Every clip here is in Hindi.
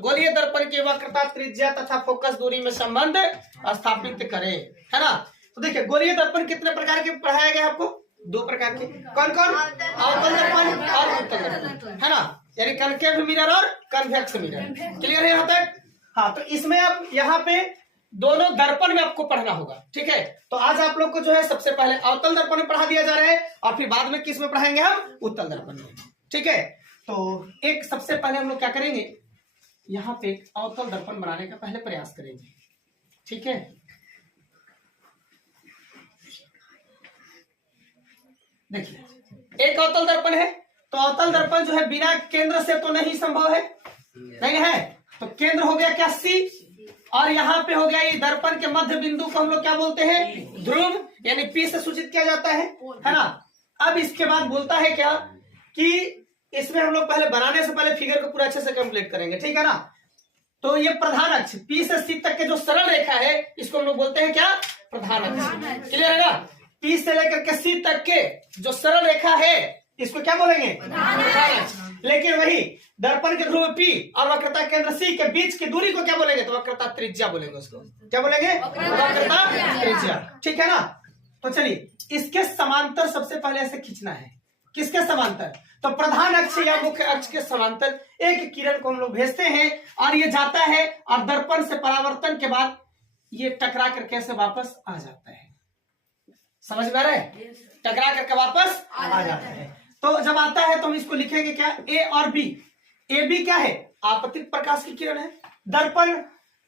गोलीय दर्पण की वक्रता, त्रिज्या तथा फोकस दूरी में संबंध स्थापित करें, है ना। तो देखिए गोलीय दर्पण कितने प्रकार के पढ़ाया गया आपको? 2 प्रकार के। कौन कौन? अवतल दर्पण और उत्तल दर्पण, है ना, यानी कनकेव मिरर और कन्वेक्स मिरर। क्लियर है यहाँ तक? हाँ, तो इसमें आप यहाँ पे दोनों दर्पण में आपको पढ़ना होगा, ठीक है। तो आज आप लोग को जो है सबसे पहले अवतल दर्पण में पढ़ा दिया जा रहा है और फिर बाद में किस में पढ़ाएंगे हम? उत्तल दर्पण में, ठीक है। तो एक सबसे पहले हम लोग क्या करेंगे, यहाँ पे अवतल दर्पण बनाने का पहले प्रयास करेंगे, ठीक है। देखिए एक अवतल दर्पण है, तो अवतल दर्पण जो है बिना केंद्र से तो नहीं संभव है, नहीं है। तो केंद्र हो गया क्या? सी, और यहाँ पे हो गया ये दर्पण के मध्य बिंदु को हम लोग क्या बोलते हैं? ध्रुव, यानी पी से सूचित किया जाता है ना। अब इसके बाद बोलता है क्या कि इसमें हम लोग पहले बनाने से पहले फिगर को पूरा अच्छे से कंप्लीट करेंगे, ठीक है ना। तो ये प्रधान अक्ष पी से सी तक के जो सरल रेखा है इसको हम लोग बोलते हैं क्या? प्रधान अक्ष। क्लियर है ना? पी से लेकर के सी तक के जो सरल रेखा है इसको क्या बोलेंगे? प्रधान अक्ष। लेकिन वही दर्पण के ध्रुव पी और वक्रता केंद्र सी के बीच की दूरी को क्या बोलेंगे? तो वक्रता त्रिज्या बोलेंगे। उसको क्या बोलेंगे? वक्रता त्रिज्या, ठीक है ना। तो चलिए इसके समांतर सबसे पहले ऐसे खींचना है। किसके समांतर? तो प्रधान अक्ष या मुख्य अक्ष के समांतर एक किरण को हम लोग भेजते हैं और ये जाता है और दर्पण से परावर्तन के बाद ये टकरा करके ऐसे वापस आ जाता है। समझ में आ रहा है? टकरा करके वापस आ जाता है। तो जब आता है तो हम इसको लिखेंगे क्या? ए और बी। ए बी क्या है? आपतित प्रकाश की किरण है।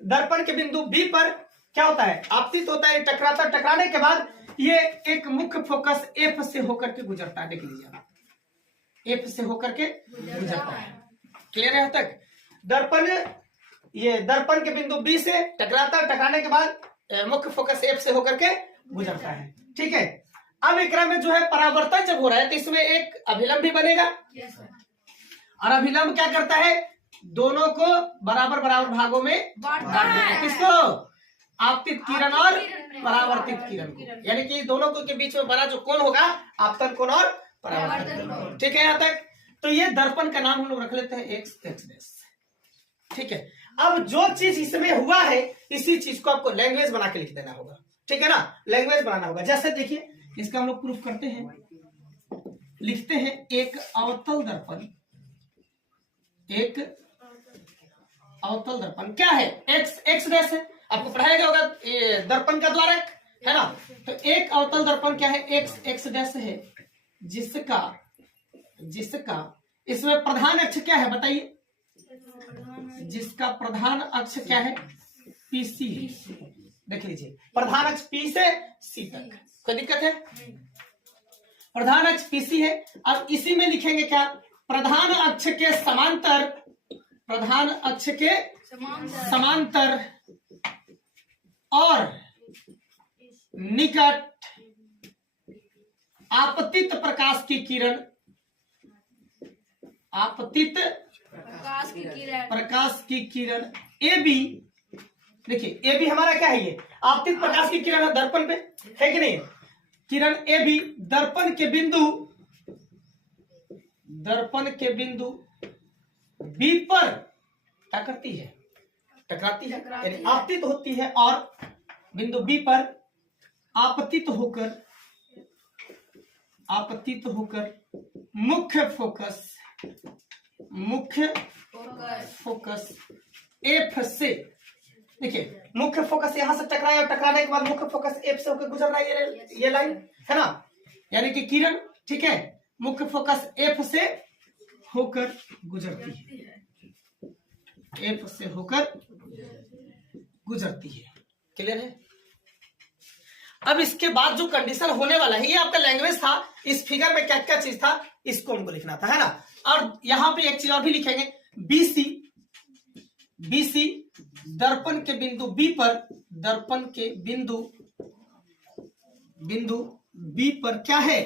दर्पण के बिंदु बी पर क्या होता है? आपतित होता है, टकराता, टकराने के बाद ये एक मुख्य फोकस एफ से होकर के गुजरता है। देख लीजिए आप, एफ से होकर के गुजरता है। क्लियर है तक? दर्पण के बिंदु बी से टकराता, टकराने के बाद मुख्य फोकस एफ से होकर के गुजरता है, ठीक है। अब एक में जो है परावर्तन जब हो रहा है तो इसमें एक अभिलंब भी बनेगा। और अभिलंब क्या करता है? दोनों को बराबर बराबर भागों में बांट देगा। किसको? आपतित किरण और परावर्तित किरण को, यानी कि दोनों को के बीच में बना जो कोण होगा आपतन कोण और परावर्तन कोण, ठीक है यहाँ तक। तो ये दर्पण का नाम हम लोग रख लेते हैं एक्स डैश, ठीक है। अब जो चीज इसमें हुआ है इसी चीज को आपको लैंग्वेज बना के लिख देना होगा, ठीक है ना। लैंग्वेज बनाना होगा। जैसे देखिए इसका हम लोग प्रूफ करते हैं, लिखते हैं एक अवतल दर्पण। एक अवतल दर्पण क्या है? एक्स डैश है, आपको पढ़ाया गया होगा दर्पण का द्वारा, है ना। तो एक अवतल दर्पण क्या है? एक्स डैश है, जिसका इसमें प्रधान अक्ष क्या है बताइए? जिसका प्रधान अक्ष क्या है? पीसी। देख लीजिए प्रधान अक्ष पी से सी तक, कोई दिक्कत है? प्रधान अक्ष पीसी है। अब इसी में लिखेंगे क्या? प्रधान अक्ष के समांतर, प्रधान अक्ष के समांतर और निकट आपतित प्रकाश की किरण, आपतित प्रकाश की किरण ए बी। देखिए ए बी हमारा क्या है? ये आपतित प्रकाश की किरण है दर्पण पे, है कि नहीं? किरण ए बी दर्पण के बिंदु बी पर क्या करती है? टकराती है, यानी आपतित होती है और बिंदु बी पर आपतित होकर मुख्य फोकस एफ से, देखिए मुख्य फोकस यहां से टकराया, टकराने के बाद मुख्य फोकस एफ से होकर गुजर रहा है, ये लाइन है ना, यानी कि किरण, ठीक है, मुख्य फोकस एफ से होकर गुजरती है, एफ से होकर गुजरती है। क्लियर है? अब इसके बाद जो कंडीशन होने वाला है, ये आपका लैंग्वेज था। इस फिगर में क्या क्या चीज था इसको हमको लिखना था, है ना। और यहां पे एक चीज और भी लिखेंगे, बीसी दर्पण के बिंदु बी पर, दर्पण के बिंदु बी पर क्या है?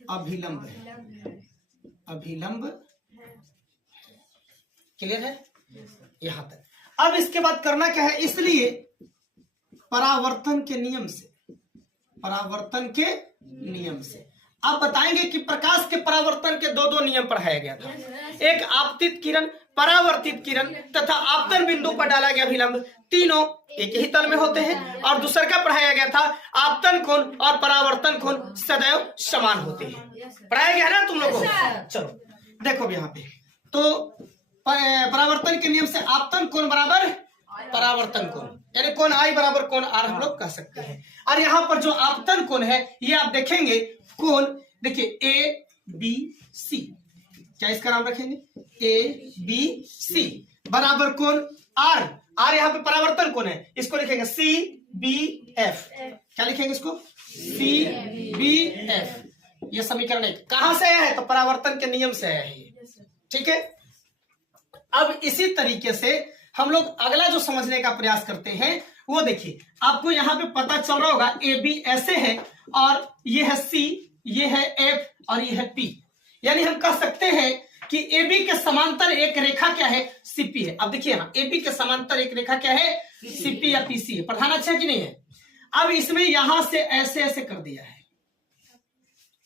अभिलंब है, अभिलंब। क्लियर है यहां तक? अब इसके बाद करना क्या है? इसलिए परावर्तन के नियम से आप बताएंगे कि प्रकाश के परावर्तन के दो नियम पढ़ाया गया था। एक आपतित किरण परावर्तित किरण तथा आपतन बिंदु पर डाला गया अभिलंब तीनों एक ही तल में होते हैं। और दूसरा क्या पढ़ाया गया था, आपतन कोण और परावर्तन कोण सदैव समान होते हैं। पढ़ाया गया है ना तुम लोगों को। चलो देखो यहाँ पे, तो परावर्तन के नियम से आपतन कोण बराबर परावर्तन कोण, यानी कोण आई बराबर कोण आर हम लोग कह सकते हैं। और यहाँ पर जो आपतन कोण है ये आप देखेंगे कोण, देखिए ए बी सी, क्या इसका नाम रखेंगे, ए बी सी बराबर कोण आर, आर यहाँ पे परावर्तन कोण है, इसको लिखेंगे सी बी एफ। क्या लिखेंगे इसको, सी बी एफ। ये समीकरण है, कहां से आया है, तो परावर्तन के नियम से आया है ये, ठीक है। अब इसी तरीके से हम लोग अगला जो समझने का प्रयास करते हैं वो देखिए, आपको यहाँ पे पता चल रहा होगा ए बी ऐसे है और ये है सी, ये है एफ और ये है पी, यानी हम कह सकते हैं कि ए बी के समांतर एक रेखा क्या है, सीपी है। अब देखिए ना, ए बी के समांतर एक रेखा क्या है, सीपी या पीसी है। प्रधान अच्छा कि नहीं है। अब इसमें यहां से ऐसे ऐसे कर दिया है,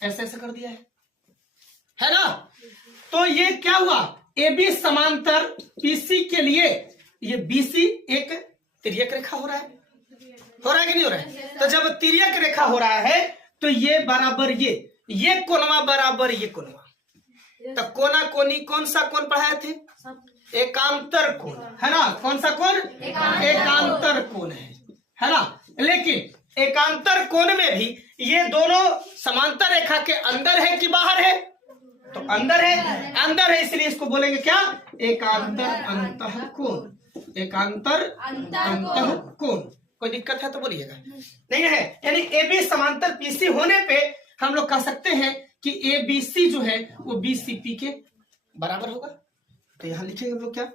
ऐसे ऐसे कर दिया है ना। तो ये क्या हुआ, ए बी समांतर पीसी के लिए ये बीसी एक तिर्यक रेखा हो रहा है कि नहीं हो रहा है। तो जब तिर्यक रेखा हो रहा है तो ये बराबर ये कोणवा बराबर ये कोणवा, तो कोना कोनी कौन सा कोण पढ़ाए थे, एकांतर कोण है ना। कौन सा कोण, एकांतर कोण है ना। लेकिन एकांतर कोण में भी ये दोनों समांतर रेखा के अंदर है कि बाहर है, तो अंदर है, अंदर है, इसलिए इसको बोलेंगे क्या, एकांतर अंतः कोण, एकांतर अंतः कोण। कोई दिक्कत है तो बोलिएगा, नहीं है। यानी ए बी समांतर पीसी होने पे हम लोग कह सकते हैं कि ए बी सी जो है वो बी सी पी के बराबर होगा। तो यहां लिखेंगे हम लोग क्या,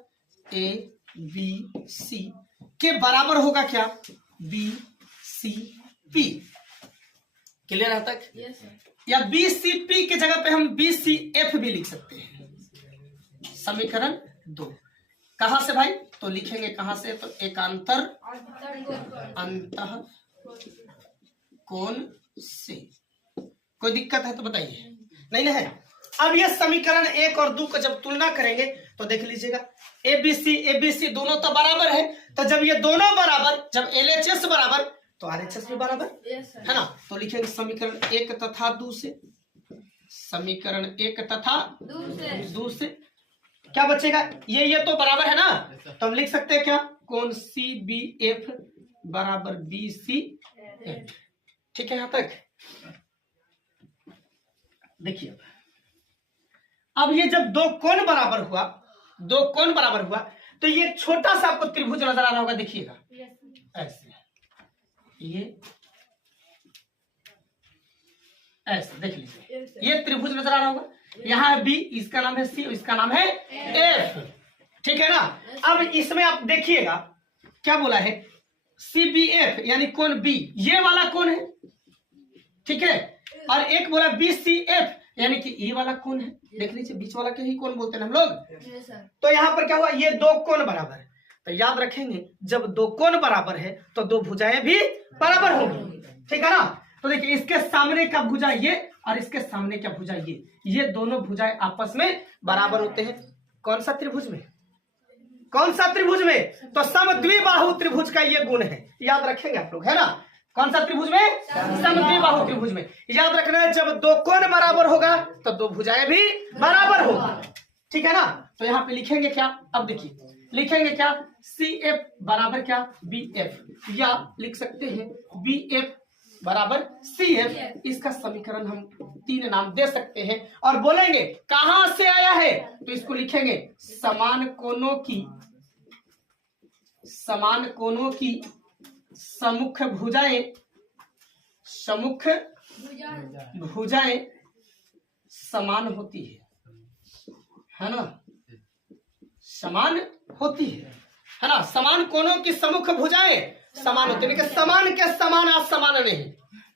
ए बी सी के बराबर होगा क्या, बी सी पी। क्लियर है तक? या बी सी पी के जगह पे हम बी सी एफ भी लिख सकते हैं। समीकरण 2 कहां से भाई, तो लिखेंगे कहां से, तो एकांतर अंतः कोण से। कोई दिक्कत है तो बताइए, नहीं है। अब ये समीकरण 1 और 2 को जब तुलना करेंगे तो देख लीजिएगा, एबीसी दोनों तो बराबर है, तो जब ये दोनों बराबर, जब एलएचएस बराबर तो आरएचएस भी बराबर है ना। तो लिखेंगे समीकरण 1 तथा 2 से, समीकरण 1 तथा 2 से क्या बचेगा, ये तो बराबर है ना, तो हम लिख सकते हैं क्या, कोण सी बी एफ बराबर बी सी एफ। ठीक है यहां तक। देखिए अब ये जब दो कोण बराबर हुआ, तो ये छोटा सा आपको त्रिभुज नजर आ रहा होगा, देखिएगा ऐसे, ये ऐसे देख लीजिए, ये त्रिभुज नजर आ रहा होगा। यहाँ है बी, इसका नाम है सी, इसका नाम है एफ, ठीक है ना। अब इसमें आप देखिएगा क्या बोला है, सी बी एफ यानी कोण बी, ये वाला कोण है, ठीक है। और एक बोला बी सी एफ यानी कि ये वाला कोण है, देख लीजिए बीच वाला के ही कोण बोलते हैं हम लोग। तो यहाँ पर क्या हुआ, ये दो कोण बराबर है, तो याद रखेंगे जब दो कोण बराबर है तो दो भुजाएं भी बराबर होंगी, ठीक है ना। तो देखिए इसके सामने का भुजा ये और इसके सामने का भुजा ये दोनों भुजाएं आपस में बराबर होते हैं। कौन सा त्रिभुज में, तो समद्विबाहु त्रिभुज का ये गुण है, याद रखेंगे आप लोग, है ना। कौन सा त्रिभुज में, समद्विबाहु त्रिभुज में। याद रखना है जब दो कोण बराबर होगा तो दो भुजाएं भी बराबर होगी, ठीक है ना। तो यहाँ पे लिखेंगे क्या, अब देखिए लिखेंगे क्या, सी एफ बराबर क्या, बी एफ, या लिख सकते हैं बी एफ बराबर सी एफ। इसका समीकरण हम 3 नाम दे सकते हैं और बोलेंगे कहां से आया है, तो इसको लिखेंगे समान कोणों की सम्मुख भुजाएं समान होती है ना, समान होती है ना। समान कोणों की सम्मुख भुजाएं समान होती है, लेकिन समान के समान असमान नहीं,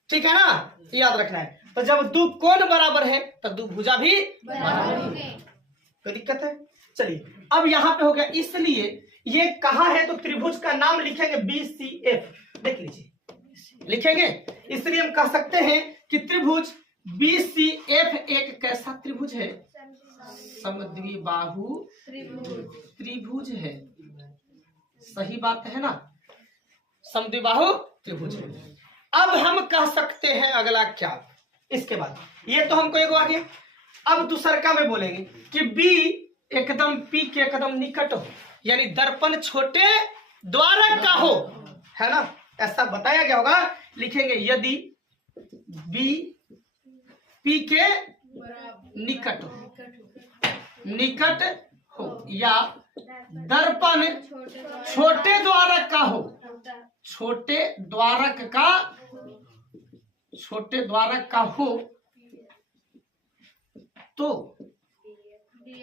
ठीक है ना, याद रखना है। तो जब दो कोण बराबर है तो दो भुजा भी बराबर है, कोई दिक्कत है। चलिए अब यहाँ पे हो गया, इसलिए ये कहाँ है, तो त्रिभुज का नाम लिखेंगे बी सी एफ, देख लीजिए लिखेंगे। इसलिए हम कह सकते हैं कि त्रिभुज बी सी एफ एक कैसा त्रिभुज है, समद्विबाहु त्रिभुज है। सही बात है ना, समद्विबाहु त्रिभुज है। अब हम कह सकते हैं अगला क्या, इसके बाद ये तो हमको एक आ गया। अब दूसरका में बोलेंगे कि बी एकदम पी के एकदम निकट हो, यानी दर्पण छोटे द्वारक का हो, है ना, ऐसा बताया गया होगा। लिखेंगे यदि बी पी के निकट हो या दर्पण छोटे द्वारक का हो, छोटे द्वारक का हो, तो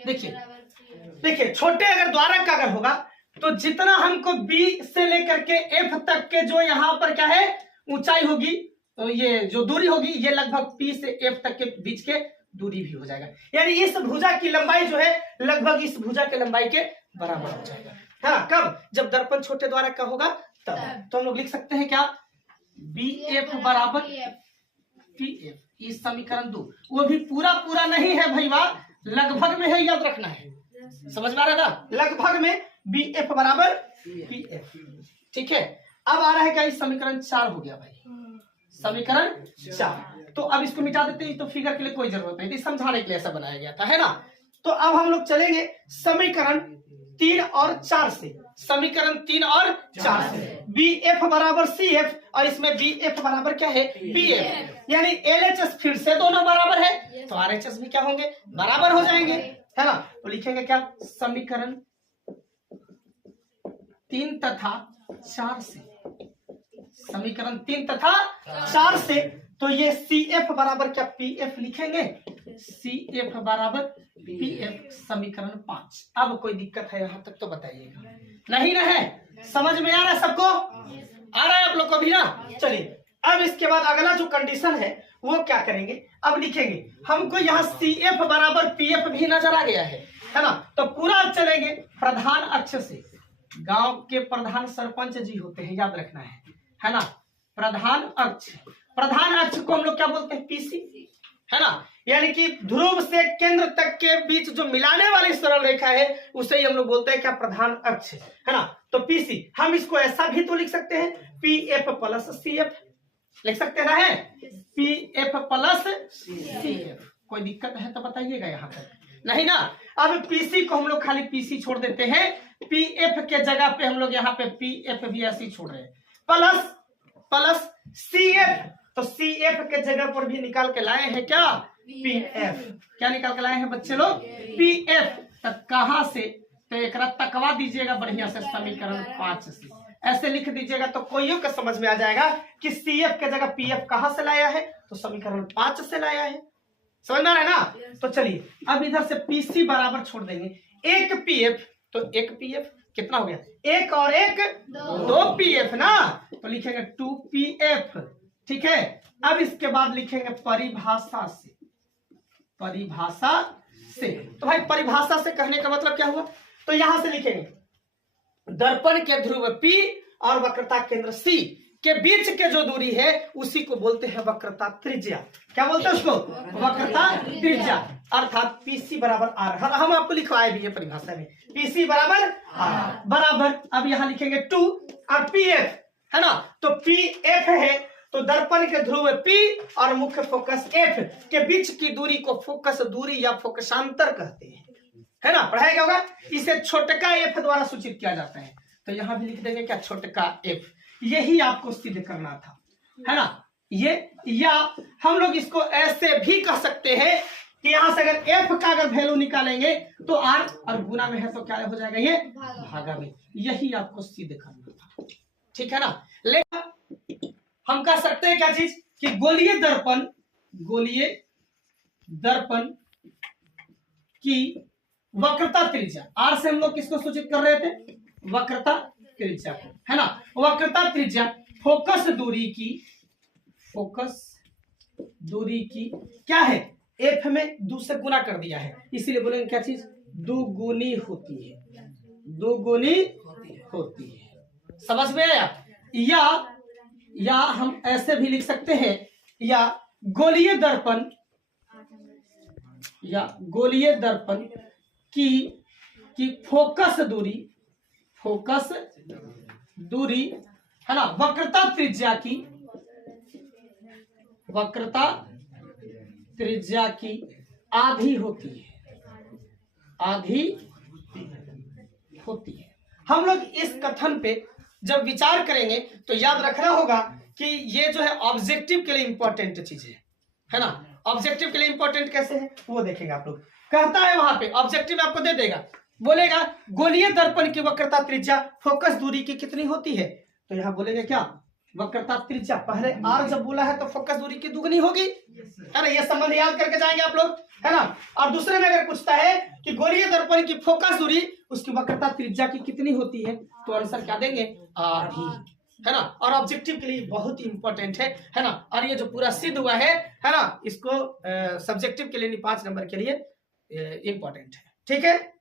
देखिए छोटे अगर द्वारक का अगर होगा तो जितना हमको बी से लेकर के एफ तक के जो यहाँ पर क्या है ऊंचाई होगी, तो ये जो दूरी होगी ये लगभग पी से एफ तक के बीच के दूरी भी हो जाएगा। यानी इस भुजा की लंबाई जो है लगभग इस भुजा के लंबाई के बराबर हो जाएगा। हाँ, कब? जब दर्पण छोटे द्वारक का होगा तब। तो हम लोग लिख सकते हैं क्या, बी एफ बराबर पी एफ। इस समीकरण 2 वो भी पूरा नहीं है भाई, वाह, लगभग में है, याद रखना है। समझ में आ रहा था, लगभग में बी एफ बराबर पी एफ। ठीक है, अब आ रहा है क्या, इस समीकरण 4 हो गया भाई, समीकरण 4। तो अब इसको मिटा देते हैं, तो फिगर के लिए कोई जरूरत नहीं थी, समझाने के लिए ऐसा बनाया गया था, है ना। तो अब हम लोग चलेंगे समीकरण 3 और 4 से। समीकरण 3 और 4 से बी एफ बराबर सी एफ, और इसमें बी एफ बराबर क्या है, पी एफ। यानी एल एच एस फिर से दोनों बराबर है, तो आर एच एस भी क्या होंगे, बराबर हो जाएंगे, है ना। तो लिखेंगे क्या, समीकरण 3 तथा 4 से, समीकरण 3 तथा 4 से, तो ये सी एफ बराबर क्या, पी एफ लिखेंगे, सी एफ बराबर पी एफ, समीकरण 5। अब कोई दिक्कत है यहां तक तो बताइएगा, नहीं ना है, समझ में आ रहा है सबको, आ रहा है आप लोग को भी ना। चलिए अब इसके बाद अगला जो कंडीशन है वो क्या करेंगे, अब लिखेंगे, हमको यहाँ सी एफ बराबर पी एफ भी नजर आ गया है ना। तो पूरा चलेंगे प्रधान अक्ष से, गांव के प्रधान सरपंच जी होते हैं, याद रखना है ना। प्रधान अक्ष को हम लोग क्या बोलते हैं, पीसी, है ना। यानी कि ध्रुव से केंद्र तक के बीच जो मिलाने वाली सरल रेखा है उसे ही हम लोग बोलते हैं क्या, प्रधान अक्ष, है ना। तो पीसी, हम इसको ऐसा भी तो लिख सकते हैं, P F plus C F लिख सकते हैं, P F plus C F. कोई दिक्कत है तो बताइएगा यहाँ तक, नहीं ना। अब पीसी को हम लोग खाली पीसी छोड़ देते हैं, पी एफ के जगह पे हम लोग यहाँ पे पी एफ भी ऐसे छोड़ रहे हैं, प्लस सी एफ। तो सी एफ के जगह पर भी निकाल के लाए हैं क्या, पी एफ। क्या निकाल के लाए हैं बच्चे लोग, पी एफ। कहां से, तो एक तकवा दीजिएगा बढ़िया से, समीकरण 5 से ऐसे लिख दीजिएगा, तो कोई का समझ में आ जाएगा कि सी एफ के जगह पी एफ कहां से लाया है, तो समीकरण 5 से लाया है। समझ में आ रहा है ना। तो चलिए अब इधर से पीसी बराबर छोड़ देंगे, एक पी एफ, तो एक पी एफ कितना हो गया, एक और एक 2 पी एफ ना। तो लिखेंगे 2 पी एफ, ठीक है। अब इसके बाद लिखेंगे परिभाषा से। तो भाई परिभाषा से कहने का मतलब क्या हुआ, तो यहां से लिखेंगे दर्पण के ध्रुव P और वक्रता केंद्र C के बीच के जो दूरी है उसी को बोलते हैं वक्रता त्रिज्या। क्या बोलते हैं उसको, वक्रता त्रिज्या, अर्थात PC बराबर R। हम आपको लिखवाए भी है परिभाषा में, PC बराबर R बराबर। अब यहां लिखेंगे 2 और PF, है ना। तो PF है, तो दर्पण के ध्रुव P और मुख्य फोकस F के बीच की दूरी को फोकस दूरी या फोकसांतर कहते हैं, है ना। पढ़ाया गया होगा, इसे छोटका F द्वारा सूचित किया जाता है। तो यहां भी लिख देंगे क्या, छोटका F। यही आपको सिद्ध करना था, है ना। ये, या हम लोग इसको ऐसे भी कह सकते हैं कि यहां से अगर F का अगर वैल्यू निकालेंगे तो R और गुना में है तो क्या हो जाएगा, ये भागा में। यही आपको सिद्ध करना था, ठीक है ना। लेकिन हम कह सकते हैं क्या चीज, कि गोलीय दर्पण की वक्रता त्रिज्या, R से हम लोग किसको सूचित कर रहे थे, वक्रता त्रिज्या को, है ना। वक्रता त्रिज्या फोकस दूरी की क्या है, F में 2 से गुना कर दिया है, इसीलिए बोलेंगे क्या चीज, दुगुनी होती है। समझ में आया। या हम ऐसे भी लिख सकते हैं, या गोलीय दर्पण की फोकस दूरी है ना, वक्रता त्रिज्या की आधी होती है। हम लोग इस कथन पे जब विचार करेंगे तो याद रखना होगा कि ये जो है ऑब्जेक्टिव के लिए इंपॉर्टेंट चीज है ना। ऑब्जेक्टिव के लिए इंपॉर्टेंट कैसे है वो देखेंगे आप लोग। कहता है वहां पे ऑब्जेक्टिव आपको दे देगा, बोलेगा गोलीय दर्पण की वक्रता त्रिज्या फोकस दूरी की कितनी होती है, तो यहाँ बोलेंगे क्या, वक्रता त्रिज्या। पहले आर जब बोला है तो फोकस दूरी की दुगनी होगी, है ना, ये संबंध याद करके जाएंगे आप लोग, है ना। और दूसरे में अगर पूछता है कि गोलीय दर्पण की फोकस दूरी उसकी वक्रता त्रिज्या की कितनी होती है, तो आंसर क्या देंगे, आधी, है ना। और ऑब्जेक्टिव के लिए बहुत इंपॉर्टेंट है ना। और ये जो पूरा सिद्ध हुआ है ना, इसको सब्जेक्टिव के लिए 5 नंबर के लिए इंपॉर्टेंट है, ठीक है।